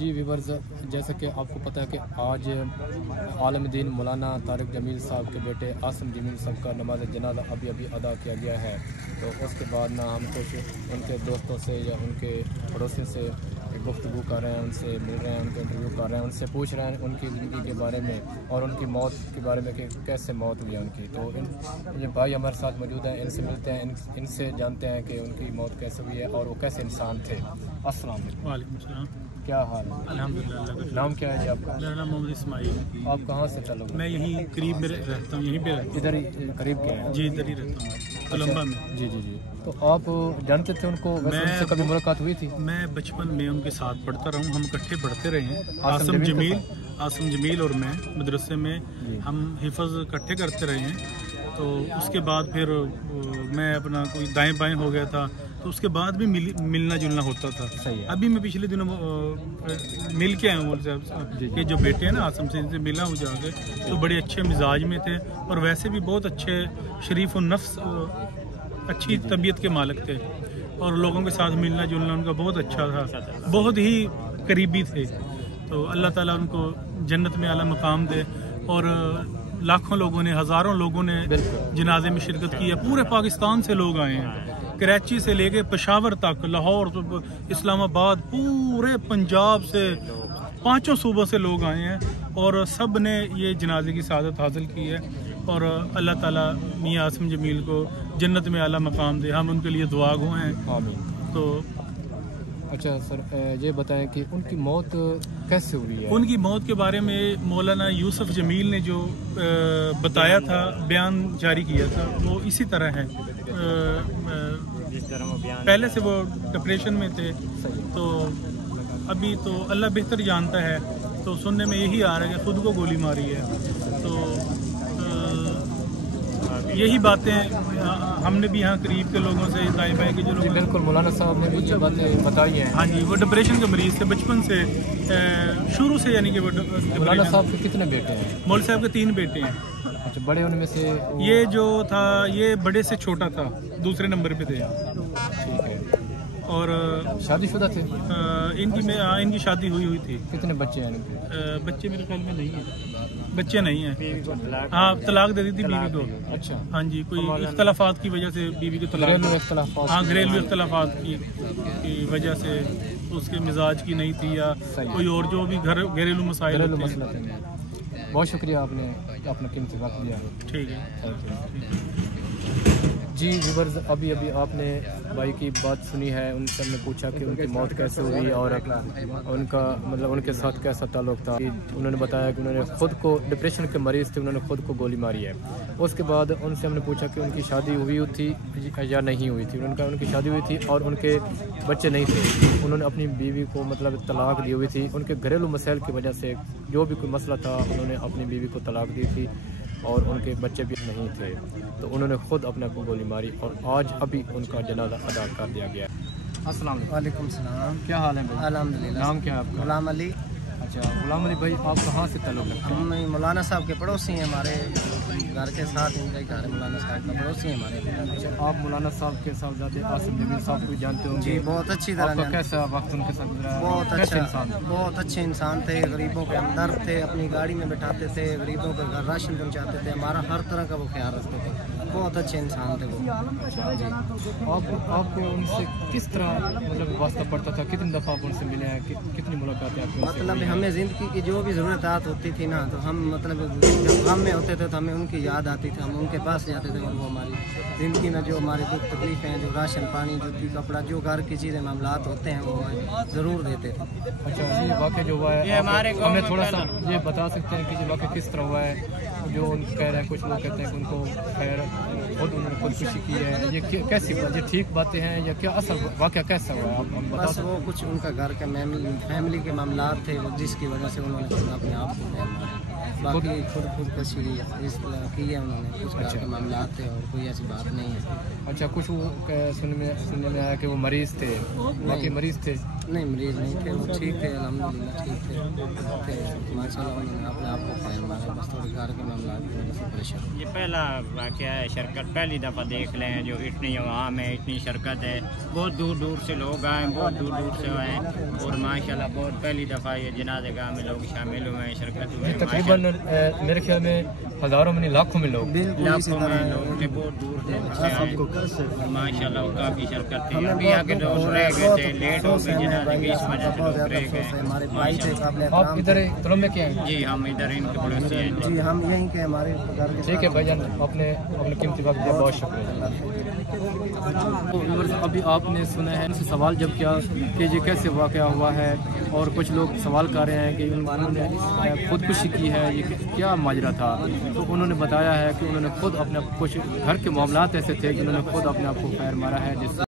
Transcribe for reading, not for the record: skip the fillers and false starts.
जी viewers, जैसा कि आपको पता है कि आज आलम दीन मौलाना तारिक जमील साहब के बेटे आसिम जमील साहब का नमाज जनाजा अभी अदा किया गया है। तो उसके बाद ना हम कुछ उनके दोस्तों से या उनके पड़ोसी से गुफ्तगू कर रहे हैं, उनसे मिल रहे हैं, उनके इंटरव्यू कर रहे हैं, उनसे पूछ रहे हैं उनकी ज़िंदगी के बारे में और उनकी मौत के बारे में कि कैसे मौत हुई है उनकी। तो ये भाई हमारे साथ मौजूद हैं, इनसे मिलते हैं, इनसे जानते हैं कि उनकी मौत कैसे हुई है और वो कैसे इंसान थे। अस्सलाम वालेकुम सलाम। क्या हाल है? अल्हम्दुलिल्लाह। नाम क्या है जी आपका? मेरा नाम मोहम्मद इस्माइल। आप कहाँ से ताल्लुक़? मैं यहीं करीब में रहता हूँ, यहीं पे रहता इधर ही करीब के हैं? हूँ जी, इधर ही रहता हूँ कोलंबा में। जी जी जी। तो आप जानते थे उनको? वैसे उनसे कभी मुलाकात हुई थी? मैं बचपन में उनके साथ पढ़ता रहा हूँ, हम इकट्ठे पढ़ते रहे हैं। आसिम जमील और मैं मदरसे में हम हिफ़्ज़ इकट्ठे करते रहे हैं। तो उसके बाद फिर मैं अपना कोई दाएं बाएं हो गया था, तो उसके बाद भी मिलना जुलना होता था। सही है। अभी मैं पिछले दिनों मिल के आया हूँ साहब के जो बेटे हैं ना आसिम से, इनसे मिला हूँ जाके। तो बड़े अच्छे मिजाज में थे और वैसे भी बहुत अच्छे शरीफ और नफ्स, अच्छी तबीयत के मालिक थे और लोगों के साथ मिलना जुलना उनका बहुत अच्छा था, बहुत ही करीबी थे। तो अल्लाह ताला उनको जन्नत में आला मकाम दे। और लाखों लोगों ने, हज़ारों लोगों ने जनाजे में शिरकत की है। पूरे पाकिस्तान से लोग आए हैं, कराची से लेके पेशावर तक, लाहौर, इस्लामाबाद, पूरे पंजाब से, 5 सूबों से लोग आए हैं और सब ने ये जनाजे की सआदत हासिल की है। और अल्लाह ताला मियां आसिम जमील को जन्नत में आला मकाम दे, हम उनके लिए दुआ गो हैं। आमीन। तो अच्छा सर, ये बताएं कि उनकी मौत कैसे हुई है? उनकी मौत के बारे में मौलाना यूसुफ जमील ने जो बताया था, बयान जारी किया था, वो इसी तरह है। पहले से वो डिप्रेशन में थे, तो अभी तो अल्लाह बेहतर जानता है। तो सुनने में यही आ रहा है कि खुद को गोली मारी है। तो यही बातें हमने भी यहाँ करीब के लोगों से, दाएं बाएं के जो लोग, बिल्कुल मौलाना साहब ने भी ये बातें बताई हैं। हाँ जी, वो डिप्रेशन के मरीज थे बचपन से, शुरू से, यानी कि वो मौलाना साहब के कितने बेटे हैं? मौलवी साहब के 3 बेटे हैं। अच्छा, बड़े उनमें से ये जो था, ये बड़े से छोटा था, दूसरे नंबर पे थे। ठीक है। और शादीशुदा थे? इनकी शादी हुई थी। कितने बच्चे हैं इनके? बच्चे मेरे ख्याल में नहीं है, बच्चे नहीं हैं। हाँ, तलाक दे दी थी बीवी को। अच्छा। हाँ जी, कोई इख्तलाफात की वजह से बीवी को तलाक। हाँ, घरेलू इख्तलाफात की वजह से, उसके मिजाज की नहीं थी या कोई और जो भी घरेलू मसाइल होते हैं। बहुत शुक्रिया, आपने अपना कीमती वक्त दिया। ठीक है जी व्यूअर्स, अभी आपने भाई की बात सुनी है। उनसे हमने पूछा कि उनकी मौत कैसे हुई और उनका मतलब उनके साथ कैसा ताल्लुक था। उन्होंने बताया कि उन्होंने खुद को, डिप्रेशन के मरीज़ थे, उन्होंने खुद को गोली मारी है। उसके बाद उनसे हमने पूछा कि उनकी शादी हुई थी या नहीं हुई थी। उन्होंने कहा उनकी शादी हुई थी और उनके बच्चे नहीं थे। उन्होंने अपनी बीवी को मतलब तलाक दी हुई थी। उनके घरेलू मसाइल की वजह से, जो भी कोई मसला था, उन्होंने अपनी बीवी को तलाक दी थी और उनके बच्चे भी नहीं थे। तो उन्होंने खुद अपने आप को गोली मारी और आज अभी उनका जनाजा अदा कर दिया गया। अस्सलाम वालेकुम सलाम। क्या हाल है भाई? अल्हम्दुलिल्लाह। नाम क्या है आपका? गुलाम अली। अच्छा गुलाम अली भाई, आप कहाँ से ताल्लुक़ रखते हैं? हम मौलाना साहब के पड़ोसी हैं, हमारे घर के साथ इनका घर है, मौलाना साहब का पड़ोसी है हमारे। अच्छा, आप मौलाना साहब के साहबजादे आसिम जमील साहब को जानते होंगे? जी, बहुत अच्छी तरह आपका कैसा वक्त उनके साथ गुजरा? बहुत कैसे अच्छा, इंसान? बहुत अच्छे इंसान थे, गरीबों के हमदर्द थे, अपनी गाड़ी में बिठाते थे, गरीबों के घर राशन पहुँचाते थे, हमारा हर तरह का वो ख्याल रखते थे। बहुत अच्छे इंसान थे वो। जी। आपको उनसे किस तरह मतलब वास्ता पड़ता था? कितनी दफ़ा आप उनसे मिले हैं? कितनी मुलाकातें आपकी उनसे मतलब हुई हैं? हमें ज़िंदगी की जो भी ज़रूरत होती थी ना, तो हम मतलब जब गम में होते थे तो हमें उनकी याद आती थी, हम उनके पास जाते थे और वो हमारी ज़िंदगी में जो हमारी दुख तकलीफ़ हैं, जो राशन पानी, जूती कपड़ा, जो घर की चीज़ें मामलात होते हैं, वो हमें ज़रूर देते थे। अच्छा, ये वाक़या जो हुआ है, हमें थोड़ा सा ये बता सकते हैं कि ये वाक़या किस तरह हुआ है? जो कह रहे हैं, कुछ लोग कहते हैं कि उनको खैर खुद उन्होंने खुदकुशी की है, ये कैसी बात, ये ठीक बातें हैं या क्या असल वाक़या कैसा हुआ है? आप हम बता बस वो कुछ उनका घर के फैमिली के मामलात थे, वो जिसकी वजह से उन्होंने अपने आप को मारा। बाकी खुदकुशी की है उन्होंने, कुछ घर के मामलात थे और कोई ऐसी बात नहीं है। अच्छा, कुछ वो सुनने में आया कि वो मरीज़ थे, बाकी मरीज़ थे? नहीं, मरीज़ नहीं थे, वो ठीक थे, अल्हम्दुलिल्लाह ठीक थे माशाल्लाह। उन्होंने अपने आप को खैर मारा, बस थोड़ी घर के मामलात की वजह से परेशान। ये पहला वाक़या है शिरकत पहली दफ़ा देख लें, जो इतनी आवाम है, इतनी शिरकत है, बहुत दूर दूर से लोग आए, बहुत दूर दूर से आए और माशाल्लाह बहुत पहली दफ़ा ये जनाज़गाह में लोग शामिल हुए हैं, शिरकत हुए हैं। तकरीबन मेरे ख्याल में हज़ारों में लाखों में लोग लाखों में लोग थे, बहुत दूर दूर से आए माशाल्लाह, काफ़ी शिरकत थी। अभी आगे दोस्त रह गए थे, लेट हो गए जनाज़े की, इस वजह से लोग रह गए। आप इधर तुलम में क्या हैं? जी हम इधर इनके पड़ोसी हैं। जी हम यहीं के हमारे घर के। ठीक है भाईजान, अपने अपने कीमती वक्त दिया, बहुत शुक्रिया। तो व्यूअर्स, अभी आपने सुना है, उनसे सवाल जब किया कि ये कैसे वाक़या हुआ है, और कुछ लोग सवाल कर रहे हैं कि उन्होंने खुदकुशी की है, ये क्या माजरा था। तो उन्होंने बताया है कि उन्होंने खुद अपने कुछ घर के मामलात ऐसे थे कि उन्होंने खुद अपने आप को फैर मारा है, जिससे